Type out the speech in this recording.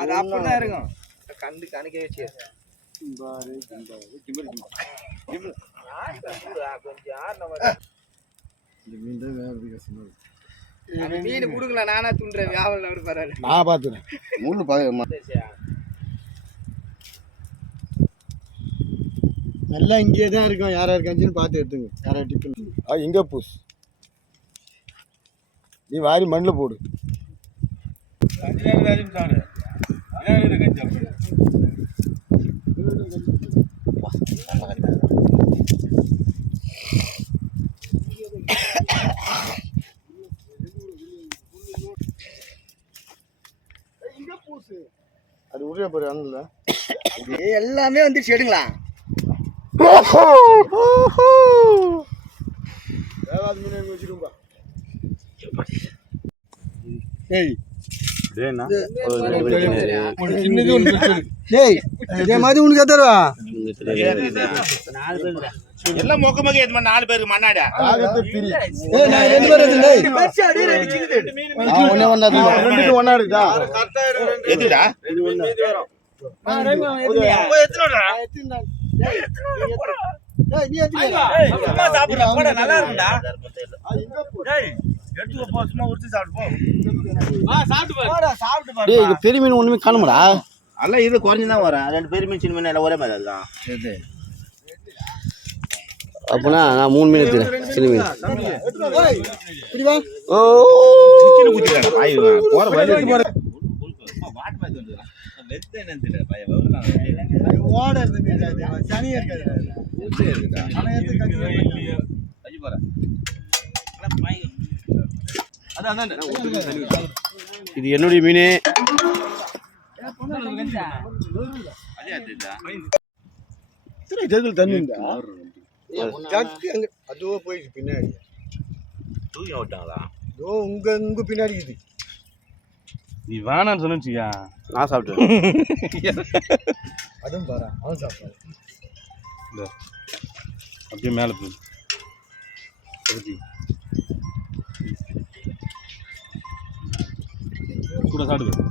அது அப்படிதான் இருக்கும். கண்டு கணக்கே வச்சு மீன் கொடுக்கல. நானா துண்டுறேன் வியாபாரம் அப்படி பரவாயில்ல. நான் பார்த்துறேன். நல்லா இங்கே தான் இருக்கும். யாரா இருக்காச்சுன்னு பார்த்து எடுத்துங்க. யாரா டிஃபன் இங்கே பூஸ் நீ வாரி மண்ணில் போடு. அது உரிய போற எல்லாமே வந்துருச்சு. எடுங்களா வச்சிருப்பா. எல்லாம் மொக்க மொக்க எது 4 பேருக்கு மண்ணாடா எதுடா நல்லா இருக்குடா. பெரிய மீன் ஒண்ணுமே காணுமாடா. அல்ல இது குறைஞ்சுதான் வரும். 2 பெரிய மீன் சின்ன மீன் எல்லாம் ஒரே மாதிரி அதுதான். அப்பனா நான் 3 மீன் எடுத்துறேன். சின்ன மீன் இது என்னுடைய மீன். தண்ணி அதுவோ போயிடுச்சு பின்னாடி. தூக்கி விட்டாங்களா? உங்க பின்னாடி இது. நீ வேணான்னு சொன்னியா? நான் சாப்பிட்டேன். அதுவும் பாரு அவன் சாப்பிட்டான். அப்படியே மேலே போய் கூட சாப்பிடுவேன்.